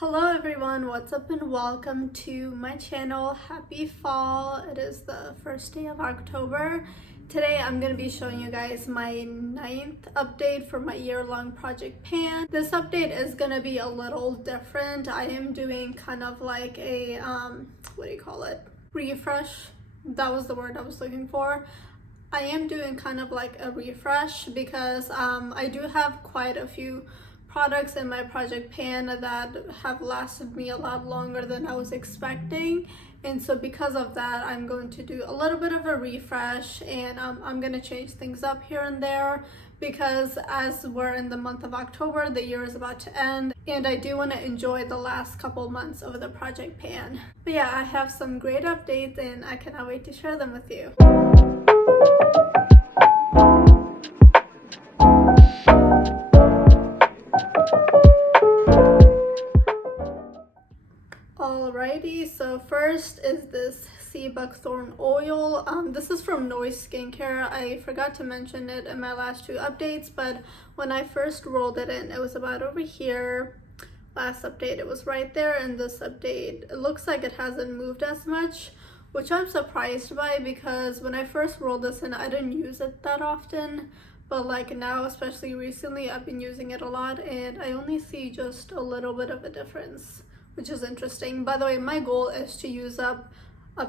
Hello everyone, what's up and welcome to my channel. Happy fall. It is the first day of October. Today I'm going to be showing you guys my 9th update for my year-long project pan. This update is going to be a little different. I am doing kind of like a refresh. That was the word I was looking for. I am doing kind of like a refresh because I do have quite a few products in my project pan that have lasted me a lot longer than I was expecting, and so because of that I'm going to do a little bit of a refresh, and I'm going to change things up here and there because as we're in the month of October, the year is about to end and I do want to enjoy the last couple months of the project pan. But yeah, I have some great updates and I cannot wait to share them with you. Alrighty, so first is this Buckthorn Oil. This is from Noise Skincare. I forgot to mention it in my last two updates, but when I first rolled it in, it was about over here. Last update, it was right there, and this update, it looks like it hasn't moved as much, which I'm surprised by because when I first rolled this in, I didn't use it that often. But like now, especially recently, I've been using it a lot and I only see just a little bit of a difference, which is interesting. By the way, my goal is to use up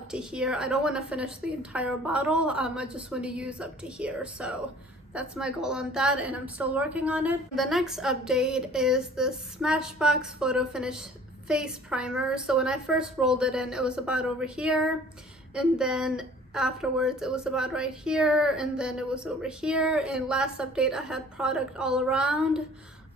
to here. I don't want to finish the entire bottle. I just want to use up to here. So that's my goal on that, and I'm still working on it. The next update is the Smashbox Photo Finish Face Primer. So when I first rolled it in, it was about over here, and then afterwards it was about right here, and then it was over here, and last update I had product all around,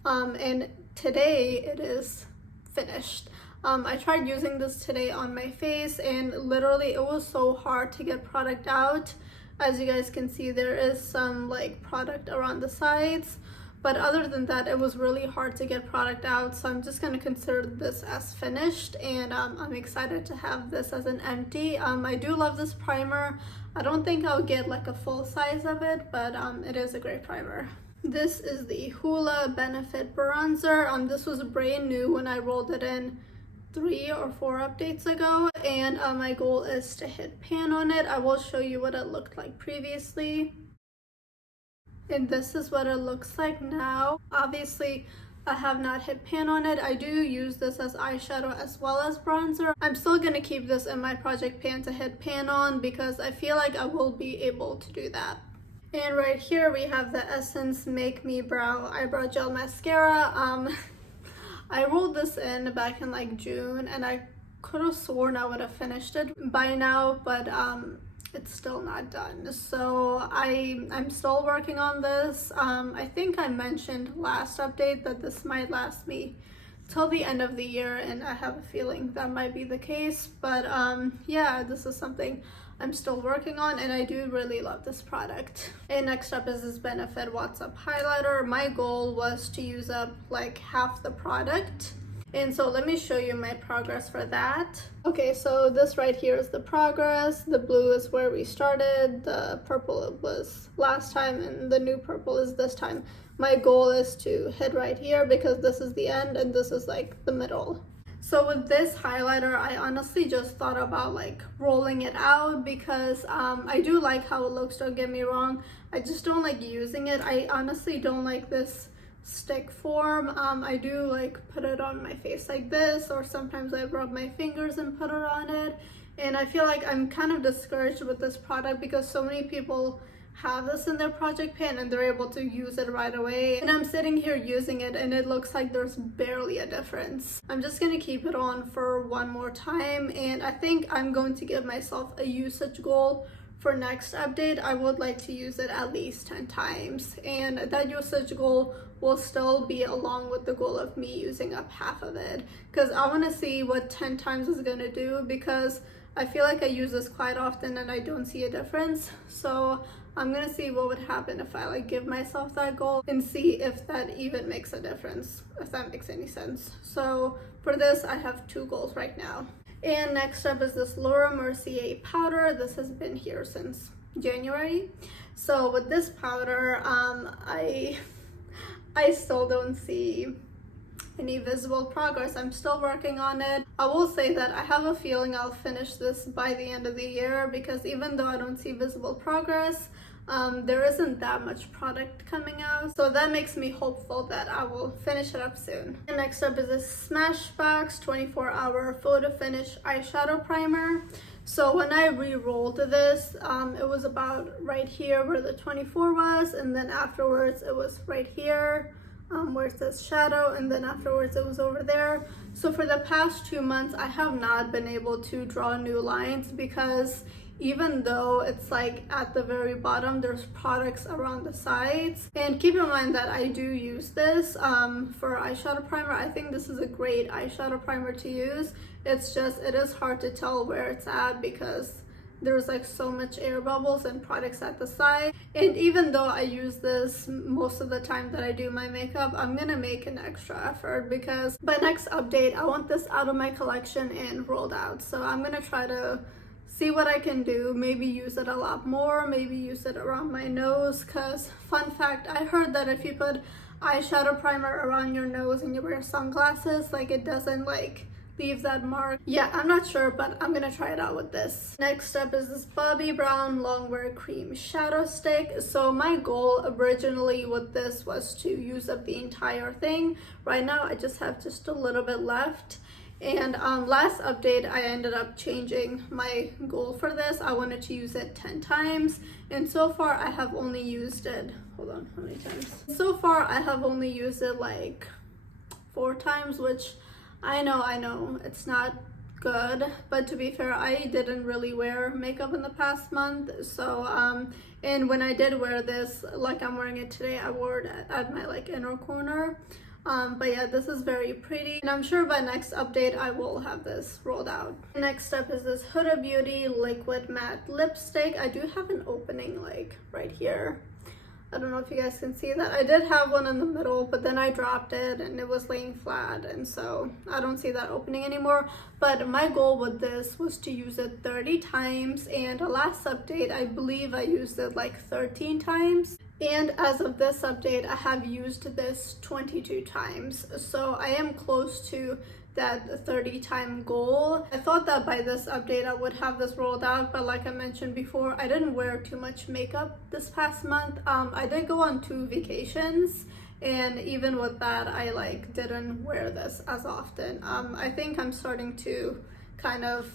and today it is finished. I tried using this today on my face and literally it was so hard to get product out. As you guys can see, there is some like product around the sides, but other than that it was really hard to get product out, so I'm just going to consider this as finished, and I'm excited to have this as an empty. I do love this primer. I don't think I'll get like a full size of it, but it is a great primer. This is the Hula Benefit Bronzer. This was brand new when I rolled it in 3 or 4 updates ago, and my goal is to hit pan on it. I will show you what it looked like previously, and this is what it looks like now. Obviously I have not hit pan on it. I do use this as eyeshadow as well as bronzer. I'm still gonna keep this in my project pan to hit pan on because I feel like I will be able to do that. And right here we have the Essence Make Me Brow Eyebrow Gel Mascara. I rolled this in back in like June and I could have sworn I would have finished it by now, but it's still not done. So I'm still working on this. I think I mentioned last update that this might last me till the end of the year, and I have a feeling that might be the case, but yeah, this is something I'm still working on and I do really love this product. And next up is this Benefit What's Up highlighter. My goal was to use up like half the product, and so let me show you my progress for that. Okay, so this right here is the progress. The blue is where we started, the purple was last time, and the new purple is this time. My goal is to hit right here because this is the end and this is like the middle. So with this highlighter, I honestly just thought about like rolling it out because I do like how it looks, don't get me wrong. I just don't like using it. I honestly don't like this stick form. I do like put it on my face like this, or sometimes I rub my fingers and put it on it. And I feel like I'm kind of discouraged with this product because so many people have this in their project pan and they're able to use it right away, and I'm sitting here using it and it looks like there's barely a difference. I'm just gonna keep it on for one more time, and I think I'm going to give myself a usage goal for next update. I would like to use it at least 10 times, and that usage goal will still be along with the goal of me using up half of it, because I want to see what 10 times is going to do, because I feel like I use this quite often and I don't see a difference. So I'm gonna see what would happen if I like give myself that goal and see if that even makes a difference, if that makes any sense. So for this I have 2 goals right now. And next up is this Mercier powder. This has been here since January. So with this powder, I still don't see any visible progress. I'm still working on it. I will say that I have a feeling I'll finish this by the end of the year, because even though I don't see visible progress, there isn't that much product coming out, so that makes me hopeful that I will finish it up soon. And next up is this Smashbox 24-hour photo finish eyeshadow primer. So when I re-rolled this, it was about right here where the 24 was, and then afterwards it was right here where it says shadow, and then afterwards it was over there. So for the past 2 months I have not been able to draw new lines, because even though it's like at the very bottom, there's products around the sides. And keep in mind that I do use this for eyeshadow primer. I think this is a great eyeshadow primer to use. It's just, it is hard to tell where it's at because there's like so much air bubbles and products at the side. And even though I use this most of the time that I do my makeup, I'm gonna make an extra effort, because by next update I want this out of my collection and rolled out. So I'm gonna try to see what I can do, maybe use it a lot more, maybe use it around my nose, because fun fact, I heard that if you put eyeshadow primer around your nose and you wear sunglasses, like it doesn't like leave that mark. Yeah, I'm not sure, but I'm gonna try it out with this. Next up is this Bobbi Brown Longwear Cream Shadow Stick. So my goal originally with this was to use up the entire thing. Right now I just have just a little bit left. And last update I ended up changing my goal for this. I wanted to use it 10 times, and so far I have only used it, hold on, how many times? So far I have only used it like 4 times, which I know it's not good, but to be fair, I didn't really wear makeup in the past month. So and when I did wear this, like I'm wearing it today, I wore it at my like inner corner. But yeah, this is very pretty, and I'm sure by next update I will have this rolled out. Next up is this Huda Beauty Liquid Matte Lipstick. I do have an opening like right here. I don't know if you guys can see that. I did have one in the middle, but then I dropped it and it was laying flat, and so I don't see that opening anymore. But my goal with this was to use it 30 times, and last update I believe I used it like 13 times. And as of this update, I have used this 22 times. So I am close to that 30-time goal. I thought that by this update I would have this rolled out, but like I mentioned before, I didn't wear too much makeup this past month. I did go on 2 vacations, and even with that, I like didn't wear this as often. I think I'm starting to kind of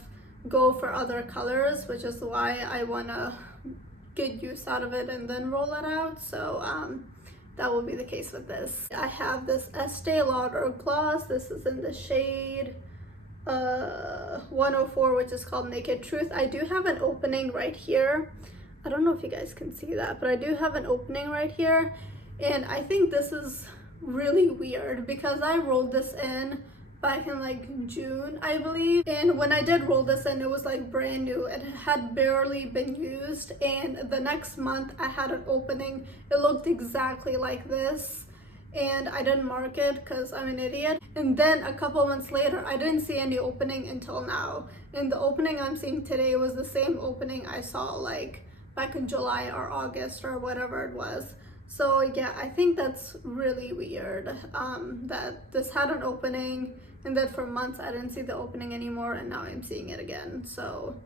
go for other colors, which is why I wanna get use out of it and then roll it out. So that will be the case with this. I have this Estee Lauder gloss. This is in the shade 104, which is called Naked Truth. I do have an opening right here. I don't know if you guys can see that, but I do have an opening right here, and I think this is really weird because I rolled this in back in like June, I believe, and when I did roll this in, it was like brand new. It had barely been used, and the next month I had an opening. It looked exactly like this, and I didn't mark it because I'm an idiot. And then a couple months later, I didn't see any opening until now, and the opening I'm seeing today was the same opening I saw like back in July or August or whatever it was. So yeah, I think that's really weird that this had an opening, and that for months I didn't see the opening anymore, and now I'm seeing it again. So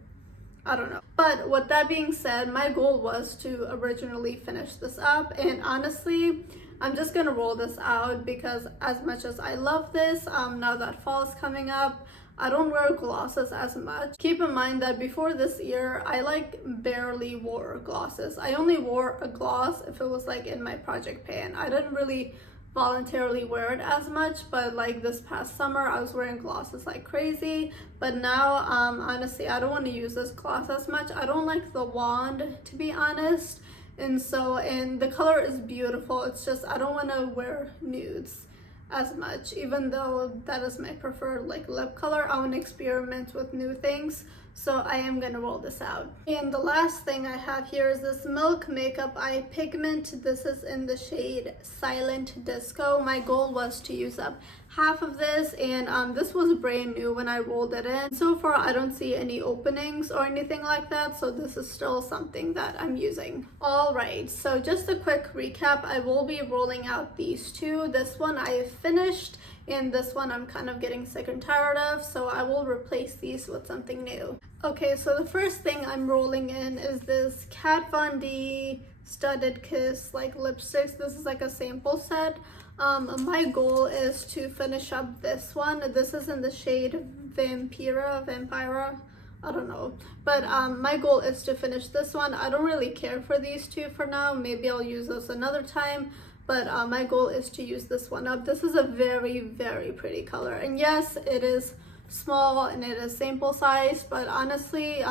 I don't know. But with that being said, my goal was to originally finish this up, and honestly, I'm just gonna roll this out because as much as I love this, now that fall is coming up, I don't wear glosses as much. Keep in mind that before this year, I like barely wore glosses. I only wore a gloss if it was like in my project pan. I didn't really voluntarily wear it as much, but like this past summer I was wearing glosses like crazy. But now honestly, I don't want to use this gloss as much. I don't like the wand, to be honest, and the color is beautiful. It's just I don't want to wear nudes as much, even though that is my preferred like lip color. I want to experiment with new things, so I am gonna roll this out. And the last thing I have here is this Milk Makeup Eye Pigment. This is in the shade Silent Disco. My goal was to use up half of this, and this was brand new when I rolled it in. So far I don't see any openings or anything like that, so this is still something that I'm using. All right, so just a quick recap, I will be rolling out these two. This one I have finished, and this one I'm kind of getting sick and tired of, so I will replace these with something new. Okay, so the first thing I'm rolling in is this Kat Von D Studded Kiss like lipsticks. This is like a sample set. My goal is to finish up this one. This is in the shade Vampira, I don't know, but my goal is to finish this one. I don't really care for these two for now. Maybe I'll use those another time, but my goal is to use this one up. This is a very, very pretty color, and yes, it is small and it is sample size, but honestly,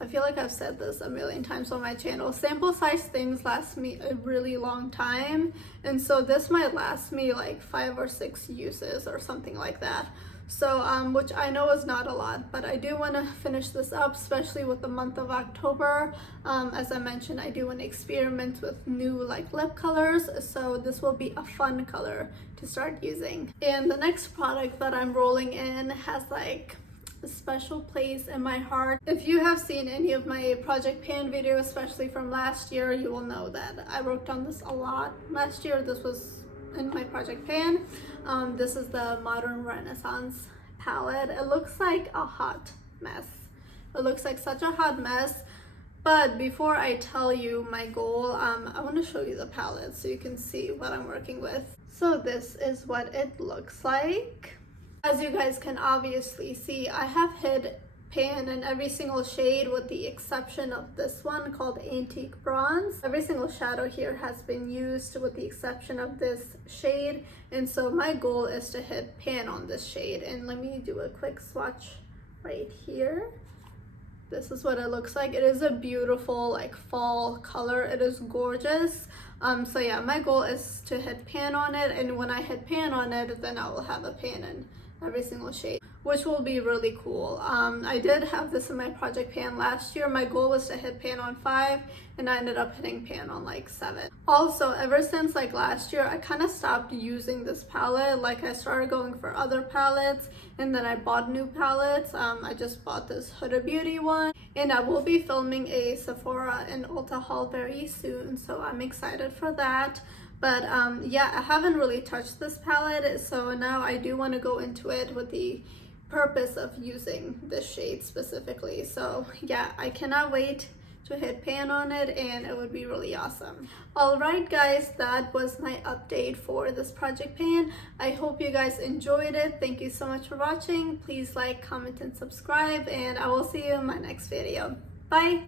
I feel like I've said this a million times on my channel. Sample size things last me a really long time, and so this might last me like 5 or 6 uses or something like that. So, which I know is not a lot, but I do want to finish this up, especially with the month of October. As I mentioned, I do want to experiment with new like lip colors, so this will be a fun color to start using. And the next product that I'm rolling in has like a special place in my heart. If you have seen any of my Project Pan videos, especially from last year, you will know that I worked on this a lot last year. This was in my Project Pan. This is the Modern Renaissance palette. It looks like a hot mess. It looks like such a hot mess. But before I tell you my goal, I want to show you the palette so you can see what I'm working with. So this is what it looks like. As you guys can obviously see, I have hid pan in every single shade with the exception of this one called Antique Bronze. Every single shadow here has been used with the exception of this shade, and so my goal is to hit pan on this shade. And let me do a quick swatch right here. This is what it looks like. It is a beautiful like fall color. It is gorgeous. So yeah, my goal is to hit pan on it, and when I hit pan on it, then I will have a pan in every single shade, which will be really cool. I did have this in my Project Pan last year. My goal was to hit pan on 5, and I ended up hitting pan on like 7. Also, ever since like last year, I kind of stopped using this palette. Like I started going for other palettes, and then I bought new palettes. I just bought this Huda Beauty one, and I will be filming a Sephora and Ulta haul very soon, so I'm excited for that. But yeah, I haven't really touched this palette, so now I do want to go into it with the purpose of using this shade specifically. So yeah, I cannot wait to hit pan on it, and it would be really awesome. Alright guys, that was my update for this Project Pan. I hope you guys enjoyed it. Thank you so much for watching. Please like, comment, and subscribe, and I will see you in my next video. Bye!